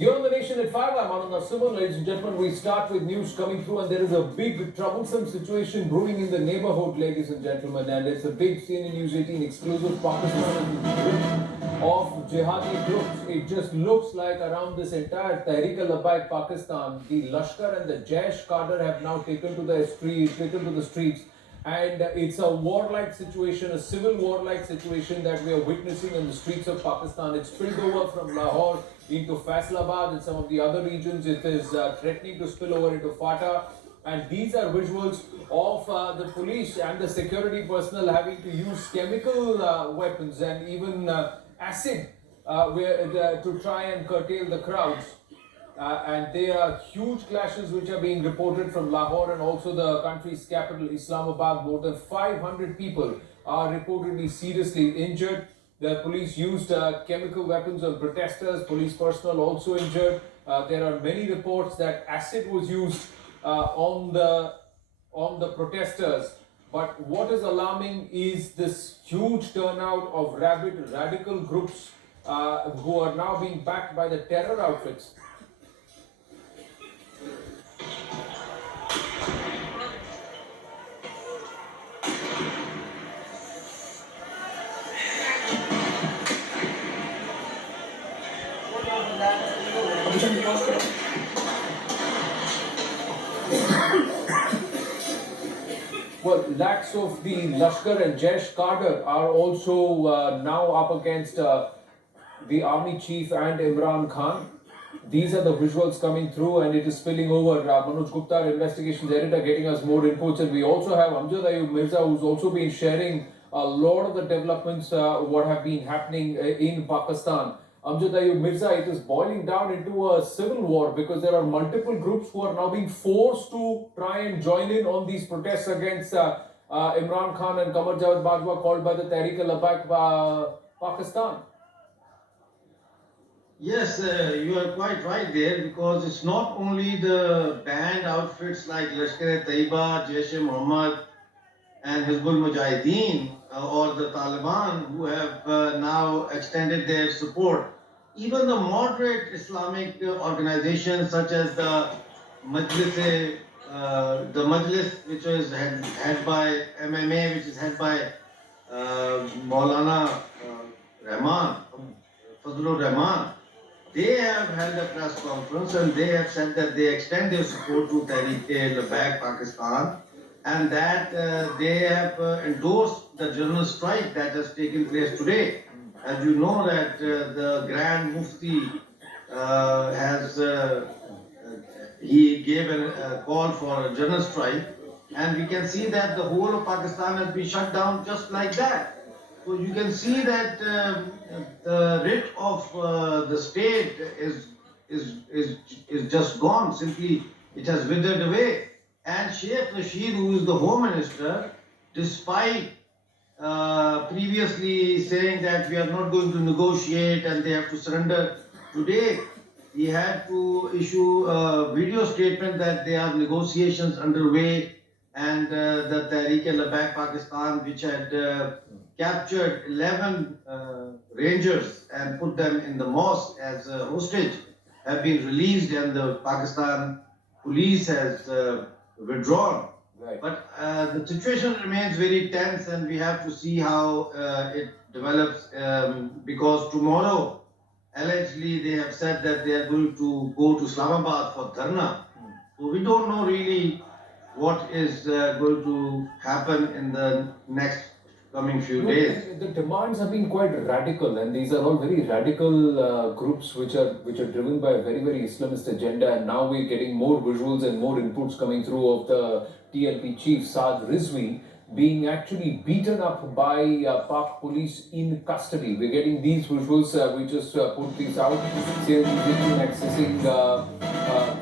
You're on the Nation at 5. I'm Anand Narasimhan. Ladies and gentlemen, we start with news coming through, and there is a big troublesome situation brewing in the neighborhood, ladies and gentlemen. And it's a big CNN News 18 exclusive. Pakistan of jihadi groups. It just looks like around this entire Tehreek-e-Labbaik Pakistan, the Lashkar and the Jaish cadre have now taken to the streets. And it's a warlike situation, a civil warlike situation that we are witnessing in the streets of Pakistan. It's spilled over from Lahore into Faisalabad and some of the other regions. It is threatening to spill over into FATA. And these are visuals of the police and the security personnel having to use chemical weapons and even acid to try and curtail the crowds. And there are huge clashes which are being reported from Lahore and also the country's capital, Islamabad. More than 500 people are reportedly seriously injured. The police used chemical weapons on protesters. Police personnel also injured. There are many reports that acid was used on the protesters. But what is alarming is this huge turnout of rabid radical groups who are now being backed by the terror outfits. Well, lakhs of the Lashkar and Jaish cadre are also now up against the army chief and Imran Khan. These are the visuals coming through, and it is spilling over. Manoj Gupta, our investigations editor, getting us more inputs, and we also have Amjad Ayub Mirza, who's also been sharing a lot of the developments what have been happening in Pakistan. Amjad Ayub Mirza, it is boiling down into a civil war because there are multiple groups who are now being forced to try and join in on these protests against Imran Khan and Qamar Javed Bajwa, called by the Tehreek-e-Labbaik Pakistan. Yes, you are quite right there, because it's not only the banned outfits like Lashkar-e-Taiba, Jaish-e-Mohammed and Hizbul Mujahideen or the Taliban who have now extended their support. Even the moderate Islamic organizations such as the Majlis, which is head by MMA, which is head by Maulana Rahman, Fazlur Rahman, they have held a press conference and they have said that they extend their support to Tehreek-e-Labbaik Pakistan, and that they have endorsed the general strike that has taken place today. As you know that the Grand Mufti he gave a call for a general strike, and we can see that the whole of Pakistan has been shut down just like that. So you can see that the writ of the state is just gone. Simply, it has withered away. And Sheikh Rashid, who is the Home Minister, despite previously saying that we are not going to negotiate and they have to surrender, today he had to issue a video statement that there are negotiations underway, and the Tehreek-e-Labbaik Pakistan, which had captured 11 rangers and put them in the mosque as a hostage, have been released, and the Pakistan police has withdrawn. Right. But the situation remains very tense, and we have to see how it develops, because tomorrow, allegedly, they have said that they are going to go to Islamabad for dharna. So we don't know really what is going to happen in the next coming few days. The demands have been quite radical, and these are all very radical groups which are driven by a very Islamist agenda. And now we're getting more visuals and more inputs coming through of the TLP chief Saad Rizvi being actually beaten up by Pak police in custody. We're getting these visuals. We just put these out. Accessing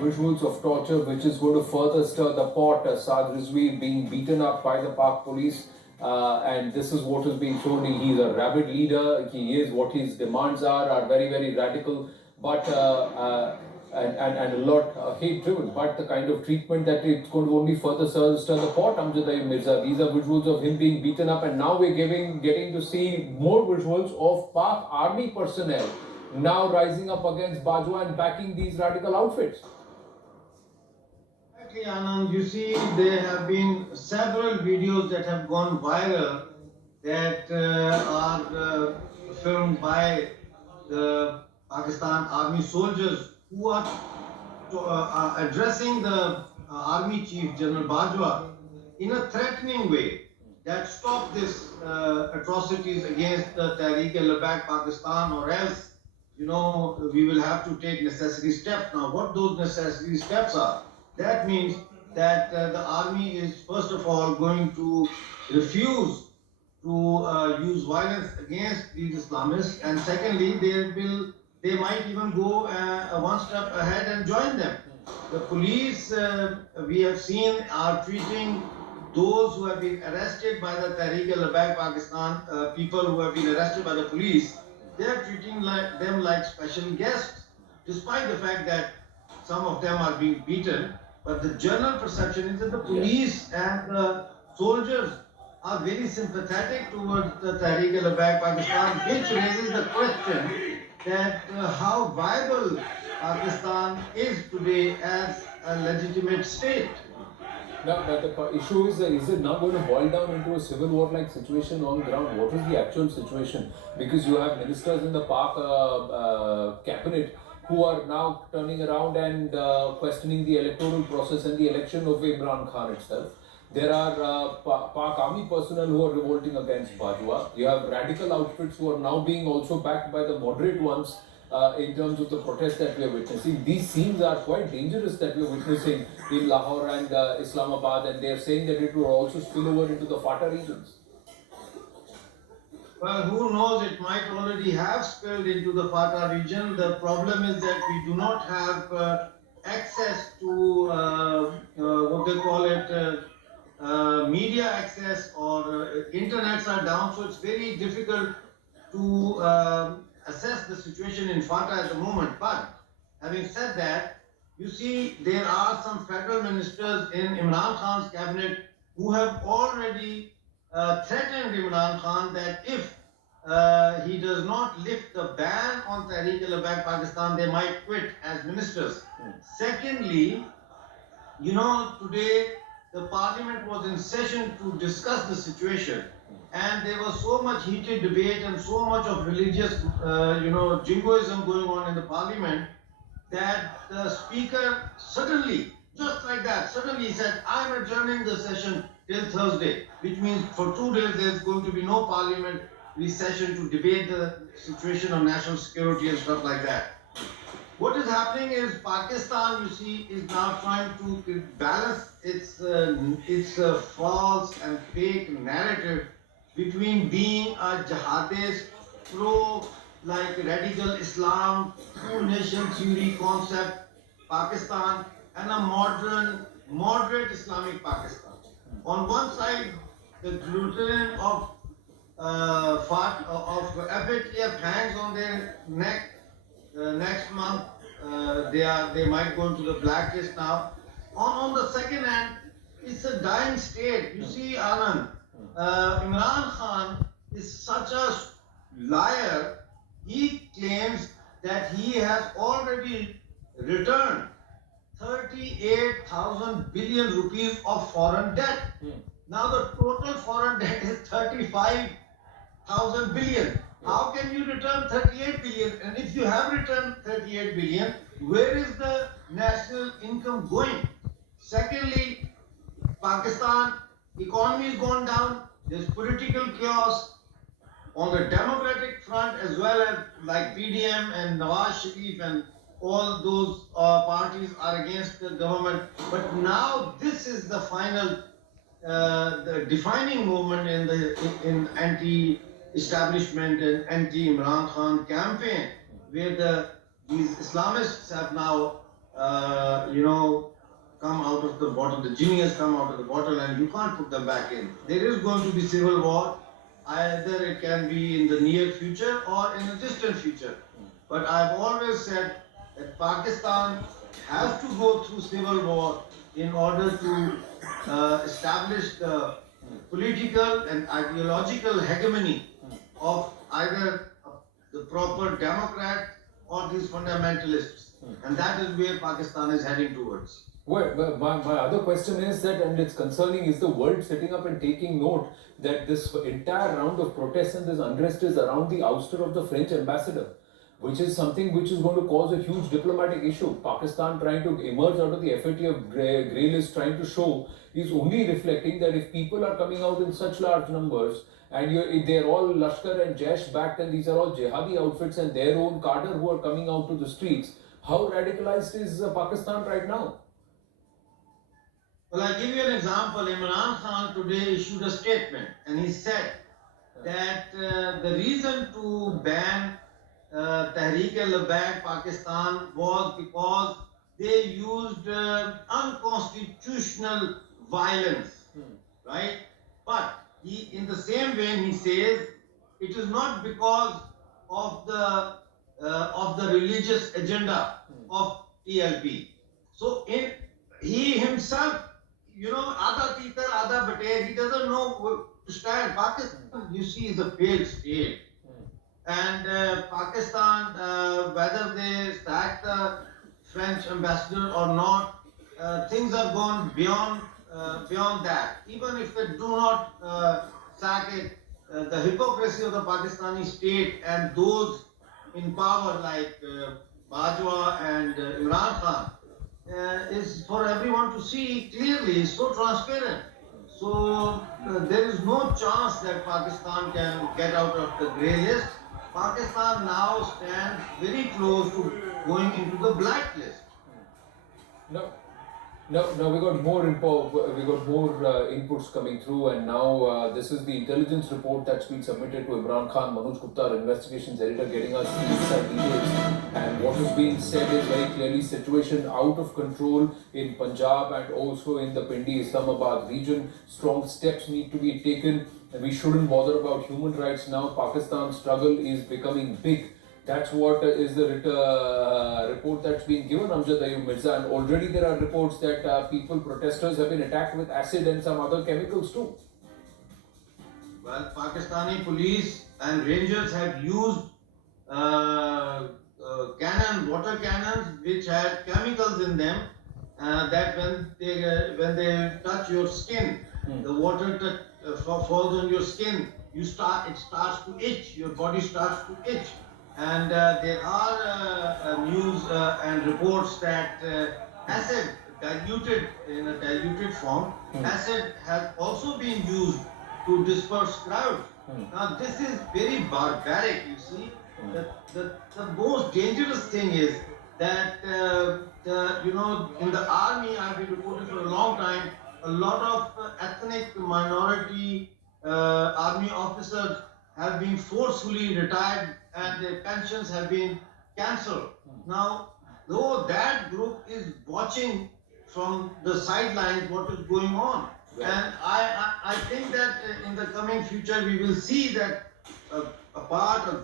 visuals of torture, which is going to further stir the pot. Saad Rizvi being beaten up by the Pak police. And this is what is being shown. He's a rabid leader. He is, what his demands are very radical, but and a lot hate driven. But the kind of treatment that it's going to only further stir the pot. Amjad Ayub Mirza. These are visuals of him being beaten up, and now we're getting to see more visuals of Pak army personnel now rising up against Bajwa and backing these radical outfits. Exactly, Anand. You see, there have been several videos that have gone viral that are filmed by the Pakistan army soldiers who are addressing the army chief, General Bajwa, in a threatening way that stop this atrocities against the Tehreek-e-Labbaik Pakistan, or else, we will have to take necessary steps. Now, what those necessary steps are, that means that the army is first of all going to refuse to use violence against these Islamists, and secondly, they might even go one step ahead and join them. The police, we have seen, are treating those who have been arrested by the Tehreek-e-Labbaik Pakistan, people who have been arrested by the police, they are treating them like special guests, despite the fact that some of them are being beaten. But the general perception is that the police and the soldiers are very sympathetic towards the Tehreek-e-Labbaik Pakistan, which raises the question that how viable Pakistan is today as a legitimate state. Now, but the issue is it now going to boil down into a civil war-like situation on ground? What is the actual situation? Because you have ministers in the Pak cabinet who are now turning around and questioning the electoral process and the election of Imran Khan itself. There are Pak army personnel who are revolting against Bajwa. You have radical outfits who are now being also backed by the moderate ones in terms of the protests that we are witnessing. These scenes are quite dangerous that we are witnessing in Lahore and Islamabad, and they are saying that it will also spill over into the FATA regions. Well, who knows, it might already have spilled into the FATA region. The problem is that we do not have access to what they call it, media access, or internets are down, so it's very difficult to assess the situation in FATA at the moment. But having said that, you see, there are some federal ministers in Imran Khan's cabinet who have already threatened Imran Khan that if he does not lift the ban on Tehreek-e-Labbaik Pakistan, they might quit as ministers. Secondly, today the parliament was in session to discuss the situation, and there was so much heated debate and so much of religious, jingoism going on in the parliament that the speaker suddenly, just like that, suddenly said, I'm adjourning the session till Thursday, which means for 2 days there's going to be no parliament session to debate the situation of national security and stuff like that. What is happening is Pakistan, you see, is now trying to balance its false and fake narrative between being a jihadist, like radical Islam, two-nation theory concept Pakistan, and a moderate Islamic Pakistan. On one side, the gluten of FATF hangs on their neck. Next month, they might go into the blacklist now. On the second hand, it's a dying state. You see, Anand, Imran Khan is such a liar. He claims that he has already returned 38,000 billion rupees of foreign debt. Now the total foreign debt is 35,000 billion. How can you return 38 billion? And if you have returned 38 billion, where is the national income going? Secondly, Pakistan economy has gone down. There's political chaos on the democratic front, as well as like PDM and Nawaz Sharif and all those parties are against the government. But now this is the final, the defining moment in anti-establishment and anti-Imran Khan campaign, where these Islamists have now, come out of the bottle. The genie has come out of the bottle, and you can't put them back in. There is going to be civil war. Either it can be in the near future or in the distant future. But I've always said that Pakistan has to go through civil war in order to establish the political and ideological hegemony of either the proper democrat or these fundamentalists. And that is where Pakistan is heading towards. Well, my other question is that, and it's concerning, is the world sitting up and taking note that this entire round of protests and this unrest is around the ouster of the French ambassador, which is something which is going to cause a huge diplomatic issue. Pakistan trying to emerge out of the FAT of grey list, trying to show, is only reflecting that if people are coming out in such large numbers and they're all Lashkar and Jaish backed and these are all jihadi outfits and their own cadre who are coming out to the streets, how radicalized is Pakistan right now? Well, I'll give you an example. Imran Khan today issued a statement and he said that the reason to ban Tehreek-e-Labbaik Pakistan was because they used unconstitutional violence, right? But he, in the same vein, he says it is not because of the religious agenda of TLP. So he himself, you know, Ada Titar, Ada Bater, he doesn't know where to stand. Pakistan, you see, is a failed state. And Pakistan, whether they sack the French ambassador or not, things have gone beyond that. Even if they do not sack it, the hypocrisy of the Pakistani state and those in power like Bajwa and Imran Khan is for everyone to see clearly, so transparent. So there is no chance that Pakistan can get out of the grey list. Pakistan now stands very close to going into the blacklist. No, we got more inputs coming through, and now this is the intelligence report that's been submitted to Imran Khan. Manoj Gupta, our investigations editor, getting us the inside details. And what is being said is very clearly situation out of control in Punjab and also in the Pindi Islamabad region. Strong steps need to be taken. And we shouldn't bother about human rights now. Pakistan's struggle is becoming big. That's what is the report that's been given, Amjad Ayub Mirza. And already there are reports that protesters have been attacked with acid and some other chemicals too. Well, Pakistani police and rangers have used water cannons which had chemicals in them that when they touch your skin, the water falls on your skin, it starts to itch, your body starts to itch. And there are news and reports that acid diluted in a diluted form, acid has also been used to disperse crowds. Now this is very barbaric, you see. The most dangerous thing is that in the army, I've been reporting for a long time, a lot of ethnic minority army officers have been forcefully retired and their pensions have been cancelled. Now, though that group is watching from the sidelines what is going on, and I think that in the coming future we will see that a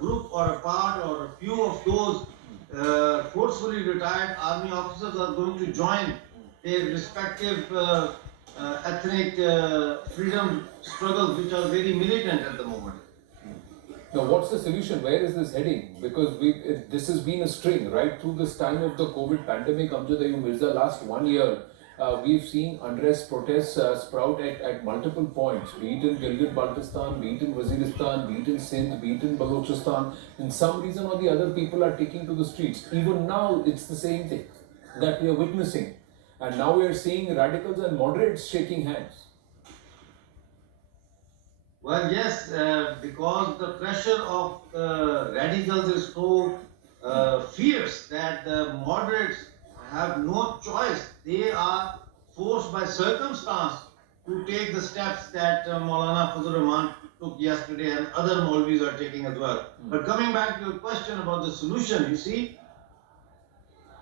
group or a few of those forcefully retired army officers are going to join their respective ethnic freedom struggles, which are very militant at the moment. Now, what's the solution? Where is this heading? Because this has been a string right through this time of the COVID pandemic. Amjad Ayub Mirza, last 1 year, we've seen unrest, protests sprout at multiple points, be it in Gilgit-Baltistan, be it in Waziristan, be it in Sindh, be it in Balochistan. In some reason or the other, people are taking to the streets. Even now, it's the same thing that we are witnessing. And now we are seeing radicals and moderates shaking hands. Well, yes, because the pressure of radicals is so fierce that the moderates have no choice. They are forced by circumstance to take the steps that Maulana Fazlur Rahman took yesterday and other Maulvis are taking as well. But coming back to your question about the solution, you see,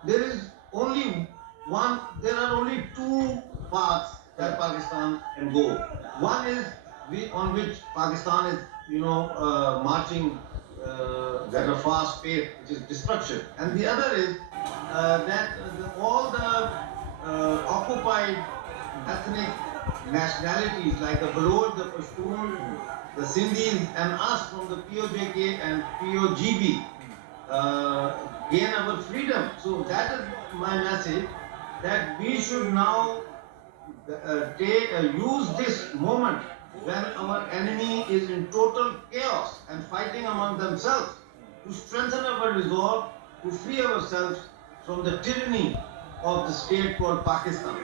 there are only two paths that Pakistan can go. One is on which Pakistan is, marching at a fast pace, which is destruction. And the other is that all the occupied ethnic nationalities like the Baloch, the Pashtun, the Sindhis and us from the POJK and POGB gain our freedom. So that is my message, that we should now use this moment when our enemy is in total chaos and fighting among themselves to strengthen our resolve to free ourselves from the tyranny of the state called Pakistan.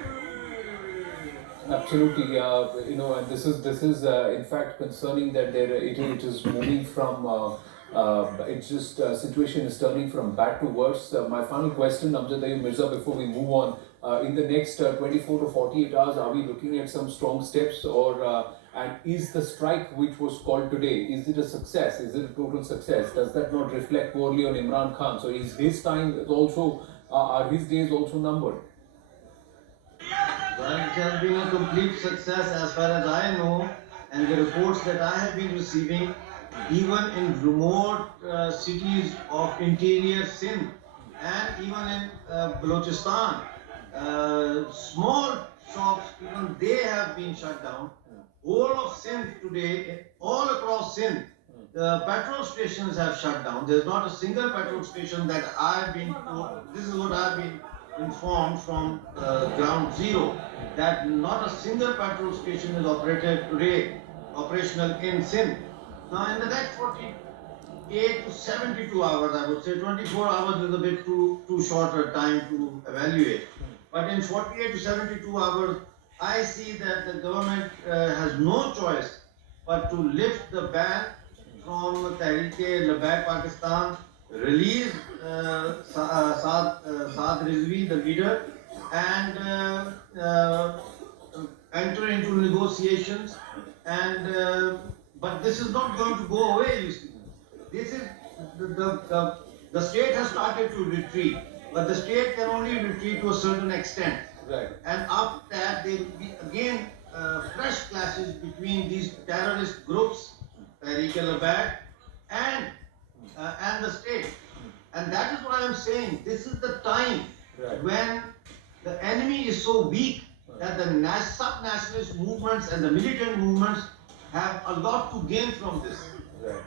Absolutely, and this is in fact concerning that it is moving from. It's just situation is turning from bad to worse. My final question, Amjad Ayub Mirza, before we move on, in the next 24 to 48 hours, are we looking at some strong steps, or and is the strike which was called today, is it a success? Is it a total success? Does that not reflect poorly on Imran Khan? So is his time also are his days also numbered? Well, it has been a complete success as far as I know, and the reports that I have been receiving, even in remote cities of interior Sindh and even in Balochistan, small shops, even they have been shut down. Whole of Sindh today, all across Sindh, the petrol stations have shut down. There's not a single petrol station that I've been told. This is what I've been informed from ground zero, that not a single petrol station is operated today, operational in Sindh. Now, in the next 48 to 72 hours, I would say 24 hours is a bit too short a time to evaluate. But in 48 to 72 hours, I see that the government has no choice but to lift the ban from Tehreek-e-Labbaik Pakistan, release Saad Rizvi, the leader, and enter into negotiations. And but this is not going to go away. You see, this is the state has started to retreat, but the state can only retreat to a certain extent. Right. And after that, there will be again fresh clashes between these terrorist groups, Tehreek-e-Labbaik, and the state. And that is what I am saying. This is the time when the enemy is so weak that the sub-nationalist movements and the militant movements have a lot to gain from this. Right.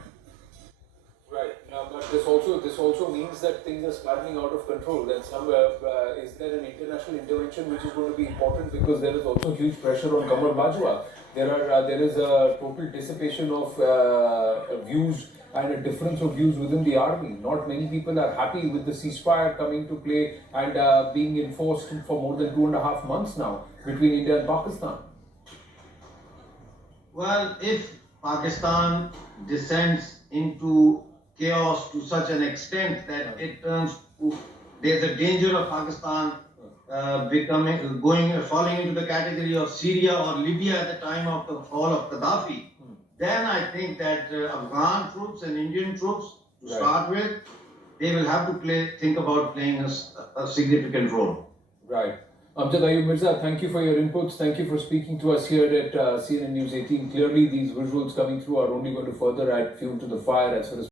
Right. But this also means that things are spiraling out of control. Then somewhere is there an international intervention which is going to be important, because there is also huge pressure on Qamar Bajwa. There is a total dissipation of views and a difference of views within the army. Not many people are happy with the ceasefire coming to play and being enforced for more than 2.5 months now between India and Pakistan. Well, if Pakistan descends into chaos to such an extent that it turns to, there's a danger of Pakistan falling into the category of Syria or Libya at the time of the fall of Gaddafi, then I think that Afghan troops and Indian troops, to start with, they will have to think about playing a significant role. Right. Amjad Ayub Mirza, thank you for your inputs. Thank you for speaking to us here at CNN News 18. Clearly, these visuals coming through are only going to further add fuel to the fire as far as